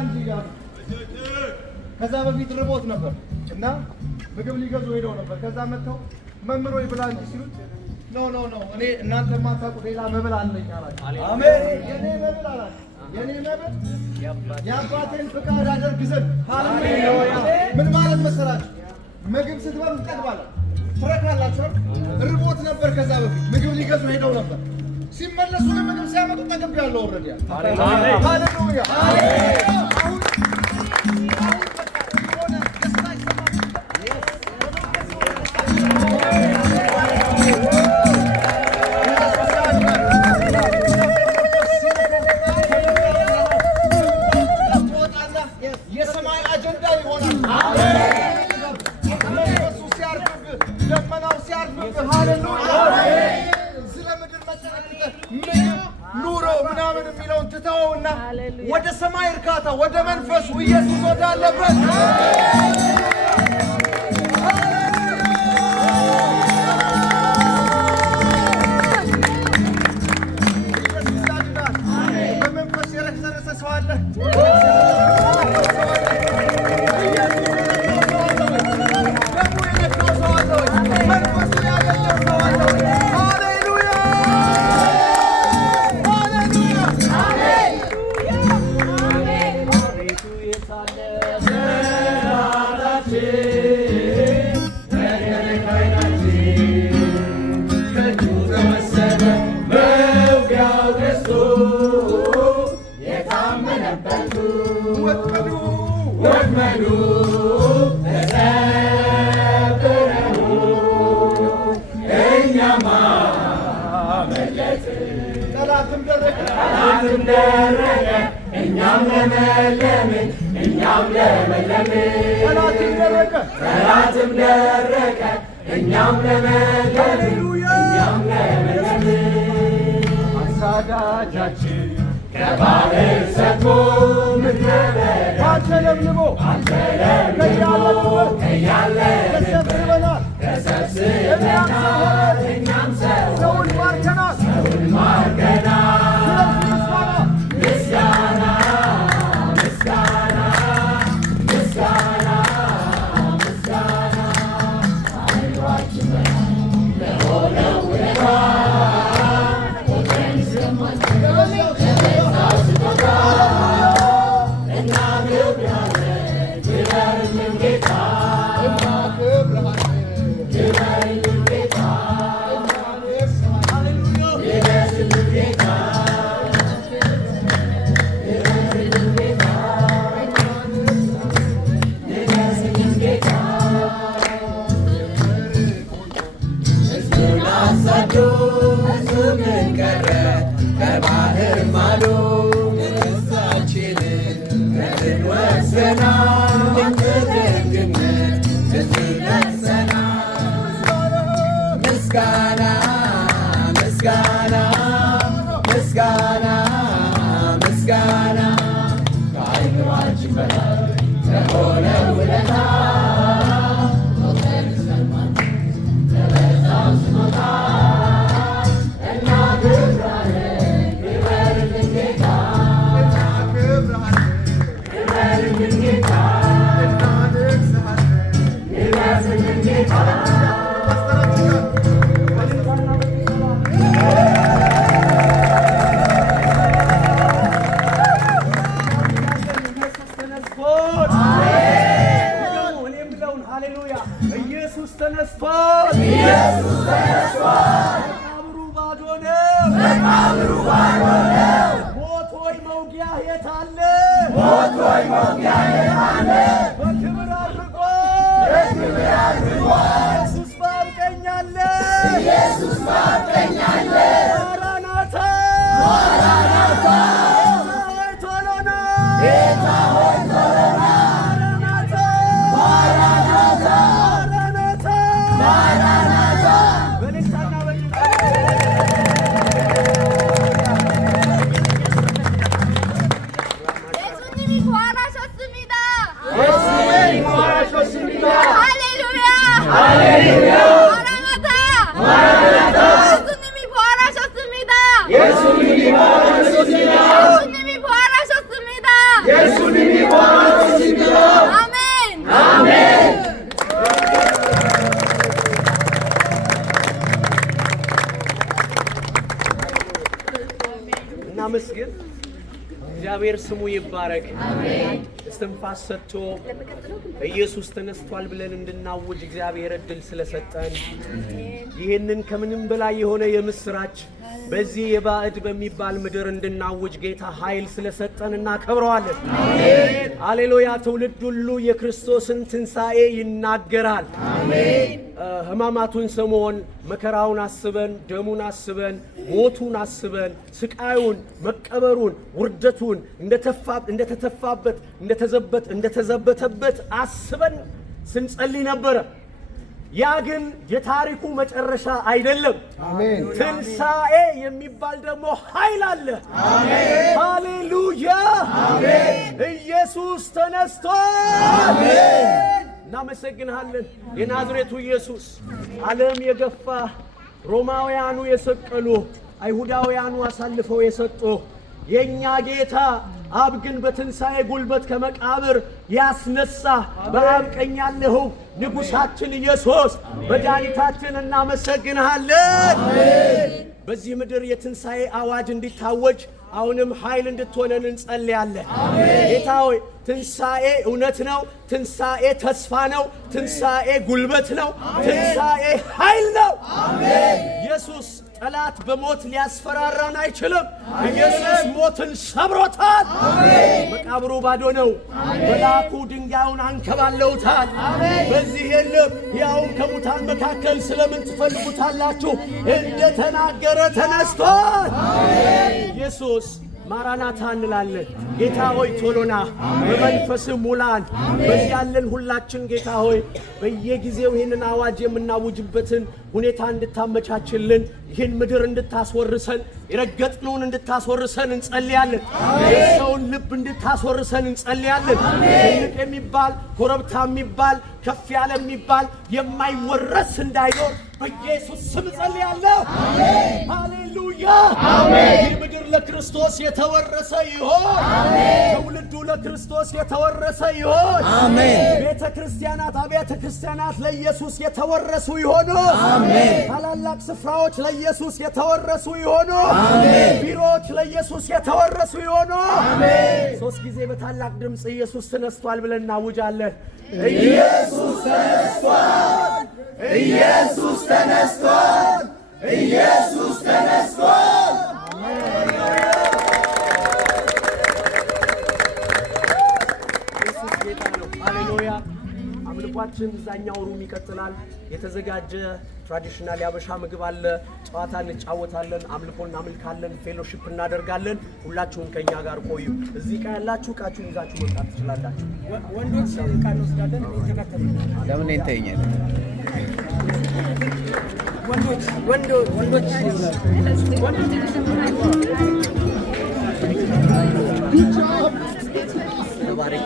እንጂ ያሉ ከዛ በፊት ርቦት ነበር እና ምግብ ሊገዙ ሄደው ነበር። ከዛ መጥተው መምህር ሆይ ብላ እንጂ ሲሉት ኖ እኔ እናንተ የማታውቁት ሌላ መብል አለኝ አላቸው። አሜን። የኔ መብል አላቸው። የኔ መብል የአባቴን ፍቃድ አደርግ ዘንድ። ሃሌሉያ። ምን ማለት መሰላችሁ? ምግብ ስትበሉ ትጠግባላችሁ፣ ትረካላችሁ። ርቦት ነበር። ከዛ በፊት ምግብ ሊገዙ ሄደው ነበር። ሲመለሱ ምግብ ሲያመጡ ጠግቤያለሁ ኦልሬዲ። ሃሌሉያ። የሰማይ አጀንዳ ይሆናል። ደመናው ሲያርፍብህ ሃሌሉያ። ስለ ምድር መጨነቅ ምግብ ኑሮ ምናምን የሚለውን ትተውና ወደ ሰማይ እርካታ ወደ መንፈሱ ኢየሱስ ወዳለበት በመንፈስ የረሰረሰ ሰው አለ። ጠላትም ደረቀ እኛም ለመለምን ጠላትም ደረቀ እኛም ለመለምን አሳዳጃችን ከባህር ሰጥሞ ምድረ በዳ አንተለምልሞ ከያለንበት ተሰብስበናል። እኛም ሰውን ማርከናል። ምስጋና አይሏችን ለሆነው ውለታ ከባህር ማዶ ርሳችንን ከትን ወሰናል። ደግነት እዚህ ደርሰናል። ምስጋና ከአይምሯችን በላይ ለሆነ ውለታ ኢየሱስ ተነስቷል። መቃብሩ ባዶ ነው። ሞት ሆይ መውጊያህ የት አለ? በክብር አድርጓል። ኢየሱስ በአብ ቀኝ አለ። ማራናታ ጌታ ሆይ ቶሎ ና። 할렐루야! 마라나타! 예수님이 እግዚአብሔር ስሙ ይባረክ። አሜን። እስትንፋስ ሰጥቶ ኢየሱስ ተነስቷል ብለን እንድናውጅ እግዚአብሔር እድል ስለሰጠን ይህንን ከምንም በላይ የሆነ የምስራች በዚህ የባዕድ በሚባል ምድር እንድናውጅ ጌታ ኃይል ስለሰጠን እናከብረዋለን። አሜን። ሃሌሉያ። ትውልድ ሁሉ የክርስቶስን ትንሣኤ ይናገራል። አሜን። ሕማማቱን ሰሞን መከራውን አስበን፣ ደሙን አስበን፣ ሞቱን አስበን፣ ስቃዩን፣ መቀበሩን፣ ውርደቱን እንደተተፋበት፣ እንደተዘበተበት አስበን ስንጸልይ ነበረ። ያ ግን የታሪኩ መጨረሻ አይደለም። አሜን። ትንሣኤ የሚባል ደግሞ ኃይል አለ። አሜን። ሃሌሉያ። አሜን። ኢየሱስ ተነስቷል። አሜን። እናመሰግንሃለን። የናዝሬቱ ኢየሱስ ዓለም የገፋ ሮማውያኑ የሰቀሉ አይሁዳውያኑ አሳልፈው የሰጡ የኛ ጌታ አብ ግን በትንሣኤ ጉልበት ከመቃብር ያስነሳ በአብ ቀኝ ያለኸው ንጉሣችን ኢየሱስ መድኃኒታችን እናመሰግንሃለን። በዚህ ምድር የትንሣኤ አዋጅ እንዲታወጅ አሁንም ኃይል እንድትሆነን እንጸልያለን። ጌታ ሆይ ትንሣኤ እውነት ነው። ትንሣኤ ተስፋ ነው። ትንሣኤ ጉልበት ነው። ትንሣኤ ኃይል ነው። ኢየሱስ ጠላት በሞት ሊያስፈራራን አይችልም። ኢየሱስ ሞትን ሰብሮታል። መቃብሩ ባዶ ነው። መልአኩ ድንጋዩን አንከባለውታል። በዚህ የለም ሕያውን ከሙታን መካከል ስለምን ትፈልጉታላችሁ? እንደተናገረ ተነስቷል። ኢየሱስ ማራናታ እንላለን። ጌታ ሆይ ቶሎና በመንፈስህ ሙላን። በዚህ ያለን ሁላችን ጌታ ሆይ በየጊዜው ይህንን አዋጅ የምናውጅበትን ሁኔታ እንድታመቻችልን፣ ይህን ምድር እንድታስወርሰን፣ የረገጥነውን እንድታስወርሰን እንጸልያለን። የሰውን ልብ እንድታስወርሰን እንጸልያለን። ትልቅ የሚባል ኮረብታ የሚባል ከፍ ያለ የሚባል የማይወረስ እንዳይኖር በኢየሱስ ስም ጸልያለሁ። ሃሌሉያ። ይህ ምድር ለክርስቶስ የተወረሰ ይሆን። ትውልዱ ለክርስቶስ የተወረሰ ይሆን። ቤተ ክርስቲያናት፣ አብያተ ክርስቲያናት ለኢየሱስ የተወረሱ ይሆኑ። ታላላቅ ስፍራዎች ለኢየሱስ የተወረሱ ይሆኑ። ቢሮዎች ለኢየሱስ የተወረሱ ይሆኑ። ሶስት ጊዜ በታላቅ ድምፅ ኢየሱስ ተነስቷል ብለን እናውጃለን። ኢየሱስ ተነስቷል! ኢየሱስ ተነስቷል! ኢየሱስ ተነስቷል! ኢየሱስ ጌታ ነው። ሃሌሉያ። አምልኳችን እዛኛው ሩም ይቀጥላል። የተዘጋጀ ትራዲሽናል ያበሻ ምግብ አለ። ጨዋታ እንጫወታለን፣ አምልኮ እናመልካለን፣ ፌሎሺፕ እናደርጋለን። ሁላችሁም ከኛ ጋር ቆዩ። እዚህ ቃ ያላችሁ ቃችሁን ይዛችሁ መምጣት ትችላላችሁ። ወንዶች ቃ እንወስዳለን። ተከተሉ። ለምን እንተኛለን? ወንዶች ተባረክ።